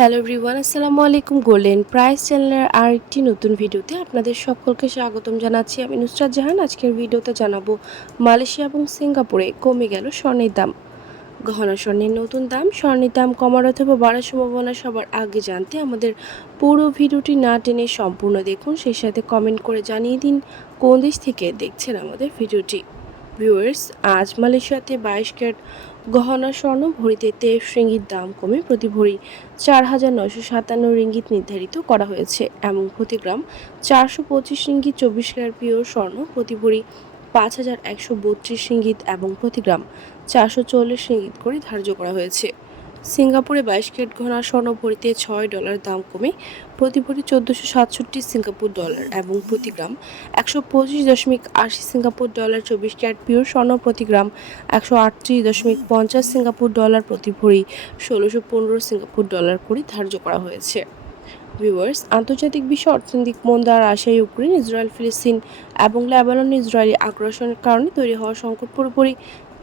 Hello everyone, আসসালামু আলাইকুম golden price চ্যানেলের আরেকটি নতুন ভিডিওতে আপনাদের সকলকে স্বাগতম জানাচ্ছি। আমি নুসরাত জাহান, আজকের ভিডিওতে জানাব মালয়েশিয়া এবং সিঙ্গাপুরে কমে গেল স্বর্ণের দাম। গহনা স্বর্ণের নতুন দাম, স্বর্ণের দাম কমার অথবা বাড়ার সম্ভাবনা সবার আগে জানতে আমাদের পুরো ভিডিওটি না টেনে সম্পূর্ণ দেখুন, সেই সাথে কমেন্ট করে জানিয়ে দিন কোন দেশ থেকে দেখছেন আমাদের ভিডিওটি। ভিউয়ার্স আজ মালয়েশিয়াতে বাইশ ক্যারেট গহনা স্বর্ণ ভরিতে তেইশ রিঙ্গিত দাম কমে প্রতি ভরি চার হাজার নয়শো সাতান্ন রিঙ্গিত নির্ধারিত করা হয়েছে এবং প্রতি গ্রাম চারশো পঁচিশ রিঙ্গিত চব্বিশ ক্যারেট পিওর স্বর্ণ প্রতি ভরি পাঁচ হাজার একশো বত্রিশ রিঙ্গিত এবং প্রতি গ্রাম চারশো চল্লিশ রিঙ্গিত করে ধার্য করা হয়েছে। সিঙ্গাপুরে বাইশ ক্যারেট ঘনা স্বর্ণ ভরিতে ছয় ডলার দাম কমে প্রতি ভরি চোদ্দোশো সাতষট্টি সিঙ্গাপুর ডলার এবং প্রতি গ্রাম একশো পঁচিশ দশমিক আশি সিঙ্গাপুর ডলার চব্বিশ ক্যারেট পিওর স্বর্ণ প্রতি গ্রাম একশো আটত্রিশ দশমিক পঞ্চাশ সিঙ্গাপুর ডলার প্রতি ভরি ষোলোশো পনেরো সিঙ্গাপুর ডলার করে ধার্য করা হয়েছে। ভিউয়ার্স, আন্তর্জাতিক বিশ্ব অর্থনৈতিক মন্দা, রাশিয়া, ইউক্রেন, ইসরায়েল, ফিলিস্তিন এবং লেবানন ইসরায়েলি আগ্রাসনের কারণে তৈরি হওয়া সংকট পুরোপুরি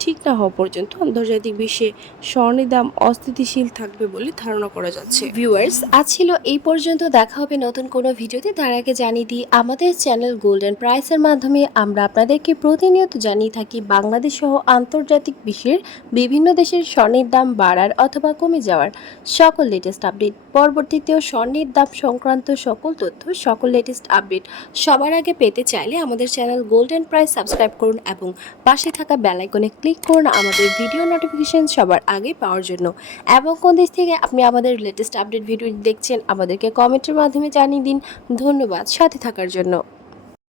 ঠিক না হওয়া পর্যন্ত আন্তর্জাতিক বিশ্বে স্বর্ণের দাম অস্থিতিশীল থাকবে বলে ধারণা করা যাচ্ছে। ভিউয়ার্স আজ ছিল এই পর্যন্ত। দেখা হবে নতুন কোনো ভিডিওতে। তার আগে জানিয়ে দিই, আমাদের চ্যানেল গোল্ডেন প্রাইসের মাধ্যমে আমরা আপনাদেরকে প্রতিনিয়ত জানিয়ে থাকি বাংলাদেশ সহ আন্তর্জাতিক বিশ্বের বিভিন্ন দেশের স্বর্ণের দাম বাড়ার অথবা কমে যাওয়ার সকল লেটেস্ট আপডেট পরবর্তীতেও স্বর্ণের দাম সংক্রান্ত সকল তথ্য, সকল লেটেস্ট আপডেট সবার আগে পেতে চাইলে আমাদের চ্যানেল গোল্ডেন প্রাইস সাবস্ক্রাইব করুন এবং পাশে থাকা বেল আইকনে ক্লিক করুন আমাদের ভিডিও নোটিফিকেশন সবার আগে পাওয়ার জন্য। এবং কোন দেশ থেকে আপনি আমাদের লেটেস্ট আপডেট ভিডিও দেখছেন, আমাদেরকে কমেন্টের মাধ্যমে জানিয়ে দিন। ধন্যবাদ, সাথে থাকার জন্য।